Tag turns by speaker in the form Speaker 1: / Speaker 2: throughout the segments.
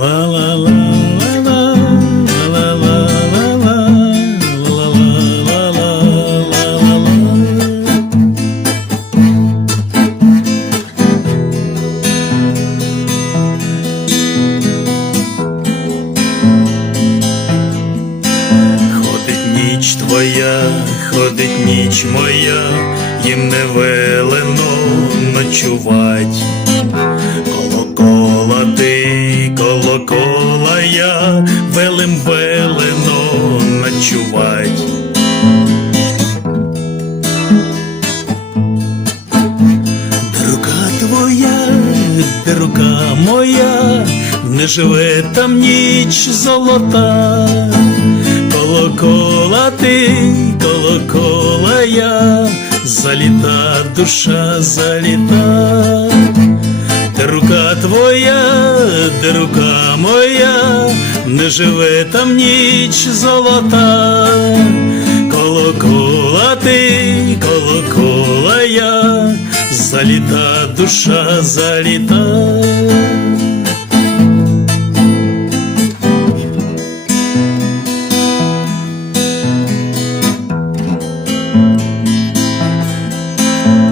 Speaker 1: Ніч твоя, ходить ніч моя, їм не велено ночувать. Ночувать. Рука твоя, де рука моя, не живе там ніч золота, колокола ти, колокола я, заліта душа заліта, де рука твоя, де рука моя, не живе там ніч золота, колокола ти, колокола я, заліта душа заліта.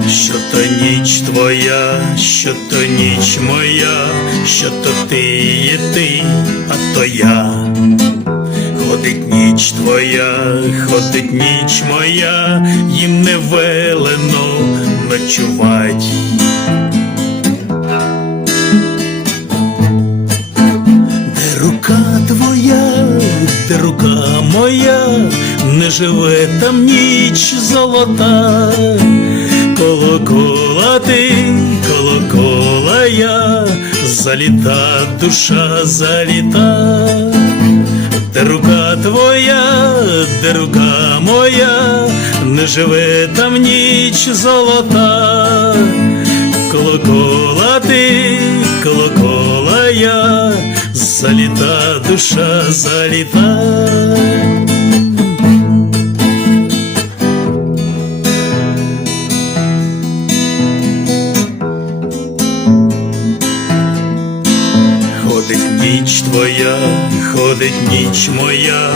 Speaker 1: Що то ніч твоя, що то ніч моя, що то ти є ти, а то я. Ніч твоя, ходить ніч моя, їм не велено ночувать. Де рука твоя, де рука моя, не живе там ніч золота, колокола ти, колокола я, заліта душа заліта, де рука твоя, де рука моя, не живе там ніч золота, колокола ти, колокола я, заліта душа заліта. Твоя, ходить ніч моя,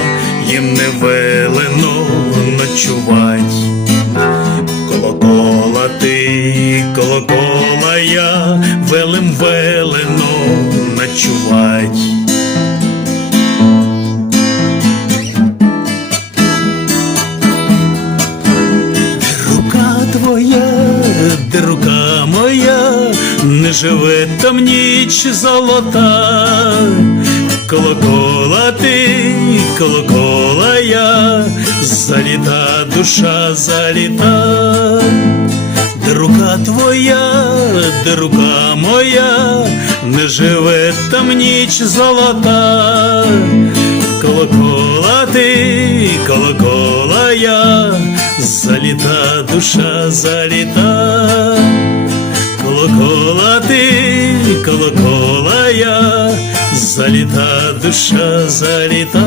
Speaker 1: їм не велено ночувать. Колокола ти, колокола я, велем велено ночувать. Рука твоя, де рука моя, живе там ніч золота, колокола ти, колокола я, заліта душа заліта, де рука твоя, де рука моя, не живе там ніч золота, колокола ти, колокола я, заліта душа заліта. Колокола ти, колокола я, заліта душа заліта.